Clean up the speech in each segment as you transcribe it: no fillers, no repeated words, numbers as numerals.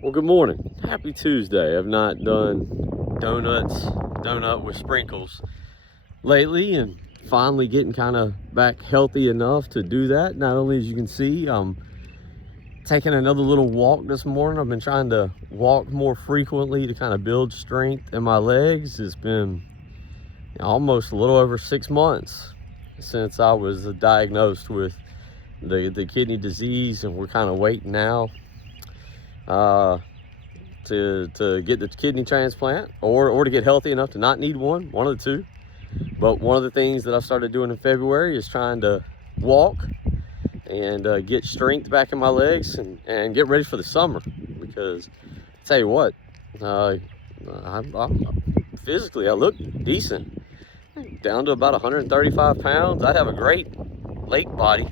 Well, good morning. Happy Tuesday. I've not done donut with sprinkles lately, and finally getting kind of back healthy enough to do that. Not only, as you can see, I'm taking another little walk this morning. I've been trying to walk more frequently to kind of build strength in my legs. It's been almost a little over 6 months since I was diagnosed with the kidney disease, and we're kind of waiting now to get the kidney transplant or to get healthy enough to not need one of the two. But one of the things that I started doing in February is trying to walk and get strength back in my legs and get ready for the summer, because I tell you what, I'm physically I look decent, down to about 135 pounds. I'd have a great lake body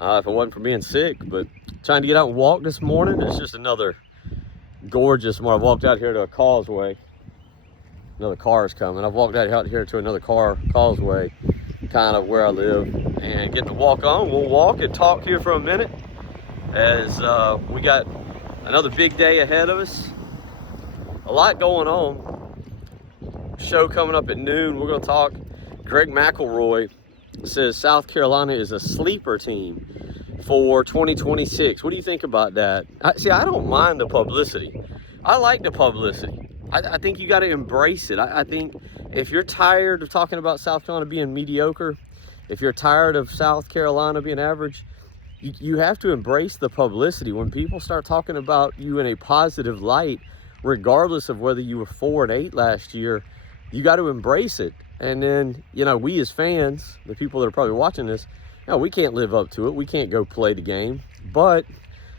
if it wasn't for being sick. But trying to get out and walk this morning, it's just another gorgeous one. I walked out here to a causeway. Another car is coming. I've walked out here to another causeway, kind of where I live, and getting to walk on. We'll walk and talk here for a minute as we got another big day ahead of us. A lot going on. Show coming up at noon. We're going to talk. Greg McElroy says South Carolina is a sleeper team for 2026. What do you think about that? I don't mind the publicity. I like the publicity. I think you got to embrace it. I think if you're tired of talking about South Carolina being mediocre, if you're tired of South Carolina being average, you have to embrace the publicity. When people start talking about you in a positive light, regardless of whether you were 4-8 last year, you got to embrace it. And then, we as fans, the people that are probably watching this, we can't live up to it. We can't go play the game, but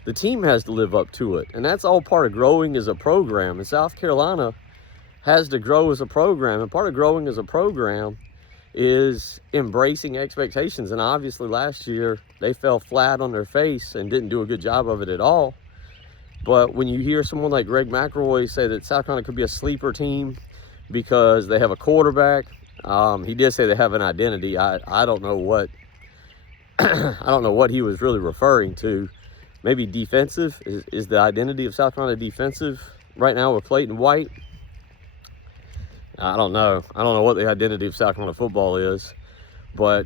the team has to live up to it. And that's all part of growing as a program. And South Carolina has to grow as a program. And part of growing as a program is embracing expectations. And obviously last year they fell flat on their face and didn't do a good job of it at all. But when you hear someone like Greg McElroy say that South Carolina could be a sleeper team because they have a quarterback, he did say they have an identity. I don't know what I don't know what he was really referring to. Maybe defensive is the identity of South Carolina defensive right now with Clayton White. I don't know what the identity of South Carolina football is, but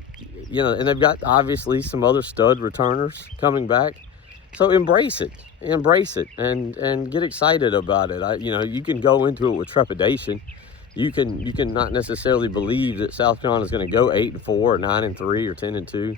and they've got obviously some other stud returners coming back. So embrace it, and get excited about it. You can go into it with trepidation. You can not necessarily believe that South Carolina is going to go 8-4 or 9-3 or 10-2.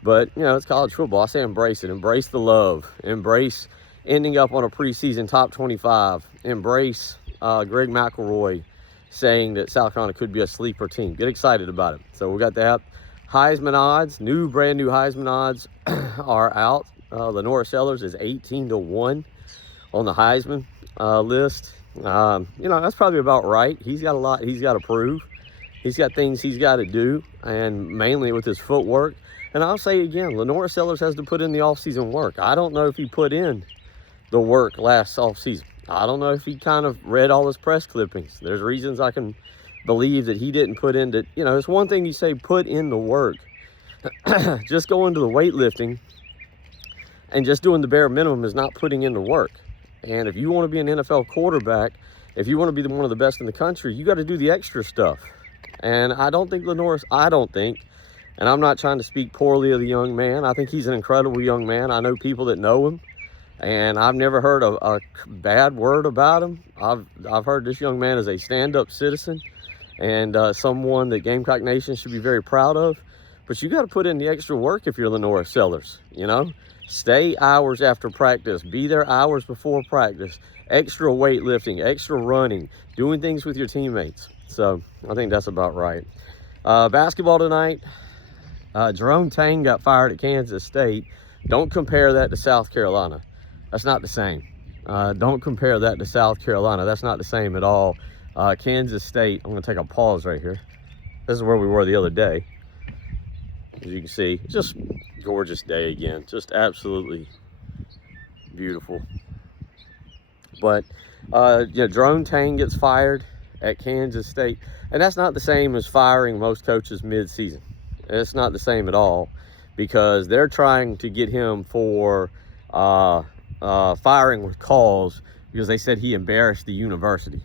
But, it's college football. I say embrace it. Embrace the love. Embrace ending up on a preseason top 25. Embrace Greg McElroy saying that South Carolina could be a sleeper team. Get excited about it. So we got that. Heisman odds, brand new Heisman odds are out. Lenora Sellers is 18-1 on the Heisman list. That's probably about right. He's got a lot he's got to prove. He's got things he's got to do, and mainly with his footwork. And I'll say again, Lenora Sellers has to put in the offseason work. I don't know if he put in the work last offseason. I don't know if he kind of read all his press clippings. There's reasons I can believe that he didn't put into, it's one thing you say put in the work. Just going to the weightlifting and just doing the bare minimum is not putting in the work. And if you want to be an NFL quarterback, if you want to be one of the best in the country, you got to do the extra stuff. And I don't think and I'm not trying to speak poorly of the young man. I think he's an incredible young man. I know people that know him, and I've never heard a bad word about him. I've heard this young man is a stand-up citizen and someone that Gamecock Nation should be very proud of. But you got to put in the extra work if you're Lenora Sellers, Stay hours after practice. Be there hours before practice. Extra weightlifting, extra running, doing things with your teammates. So I think that's about right. Basketball tonight. Jerome Tang got fired at Kansas State. Don't compare that to South Carolina. That's not the same. Don't compare that to South Carolina. That's not the same at all. Kansas State, I'm going to take a pause right here. This is where we were the other day. As you can see, just gorgeous day again. Just absolutely beautiful. But, Jerome Tang gets fired at Kansas State. And that's not the same as firing most coaches mid-season. It's not the same at all, because they're trying to get him for firing with cause because they said he embarrassed the university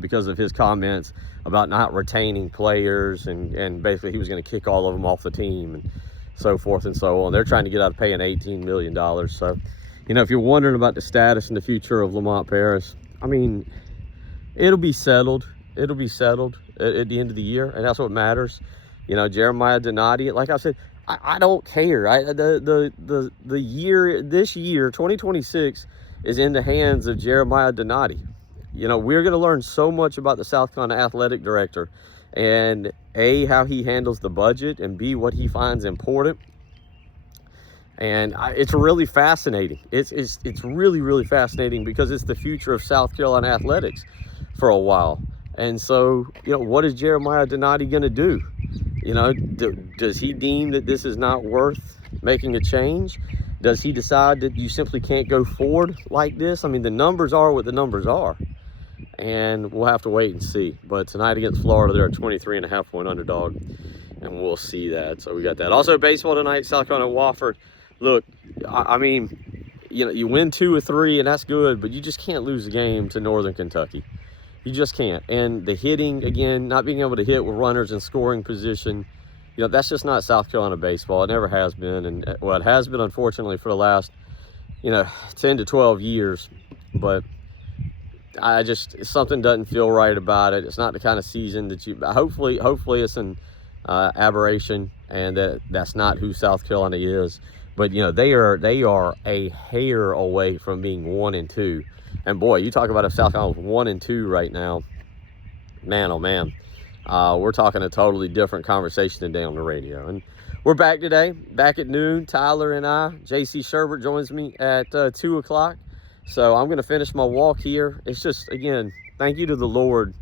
because of his comments about not retaining players, and basically he was going to kick all of them off the team and so forth and so on. They're trying to get out of paying $18 million. So, you know, if you're wondering about the status and the future of Lamont Paris, I mean, it'll be settled. It'll be settled at the end of the year, and that's what matters. You know, Jeremiah Donati, like I said, I don't care. The year, this year, 2026, is in the hands of Jeremiah Donati. You know, we're going to learn so much about the South Carolina athletic director, and A, how he handles the budget, and B, what he finds important. And it's really fascinating. It's really, really fascinating because it's the future of South Carolina athletics for a while. And so, you know, what is Jeremiah Donati going to do? You know, does he deem that this is not worth making a change? Does he decide that you simply can't go forward like this? I mean, the numbers are what the numbers are. And we'll have to wait and see. But tonight against Florida, they're a 23.5-point underdog. And we'll see that. So we got that. Also, baseball tonight, South Carolina Wofford. Look, I mean, you know, you win 2 or 3, and that's good. But you just can't lose the game to Northern Kentucky. You just can't. And the hitting, again, not being able to hit with runners in scoring position, you know, that's just not South Carolina baseball. It never has been. And, well, it has been, unfortunately, for the last, you know, 10 to 12 years. But something doesn't feel right about it. It's not the kind of season that you, hopefully it's an aberration, and that's not who South Carolina is. But, you know, they are a hair away from being 1-2. And boy, you talk about if South Carolina's 1-2 right now, man, oh man, we're talking a totally different conversation today on the radio. And we're back today, back at noon. Tyler and I, JC Sherbert joins me at 2 o'clock. So I'm going to finish my walk here. It's just, again, thank you to the Lord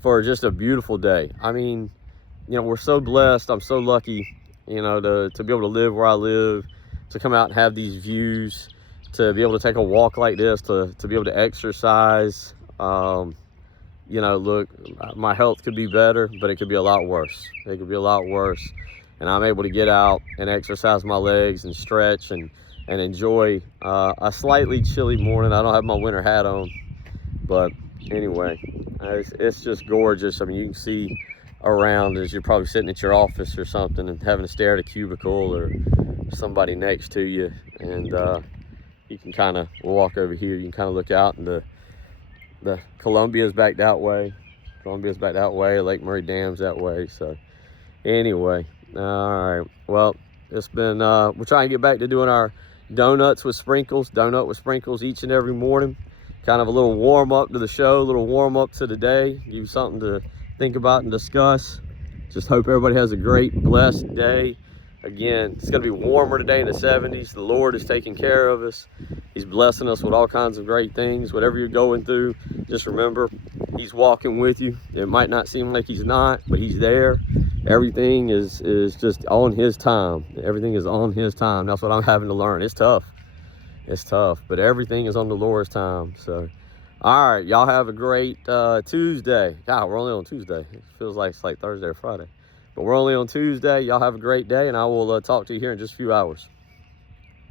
for just a beautiful day. I mean, you know, we're so blessed. I'm so lucky, you know, to be able to live where I live, to come out and have these views, to be able to take a walk like this, to be able to exercise. You know, look, my health could be better, but it could be a lot worse. It could be a lot worse. And I'm able to get out and exercise my legs and stretch and enjoy a slightly chilly morning. I don't have my winter hat on, but anyway, it's just gorgeous. I mean, you can see around as you're probably sitting at your office or something and having to stare at a cubicle or somebody next to you, and you can kind of walk over here. You can kind of look out, and the Columbia's back that way. Lake Murray Dam's that way. So anyway, all right. Well, it's been, we're trying to get back to doing our donut with sprinkles each and every morning. Kind of a little warm up to the show, a little warm up to the day. Give you something to think about and discuss. Just hope everybody has a great, blessed day. Again, it's going to be warmer today in the 70s. The Lord is taking care of us. He's blessing us with all kinds of great things. Whatever you're going through, just remember, He's walking with you. It might not seem like He's not, but He's there. Everything is just on His time. Everything is on His time. That's what I'm having to learn. It's tough. It's tough, but everything is on the Lord's time. So, all right, y'all have a great Tuesday. God, we're only on Tuesday. It feels like it's like Thursday or Friday. But we're only on Tuesday. Y'all have a great day, and I will talk to you here in just a few hours.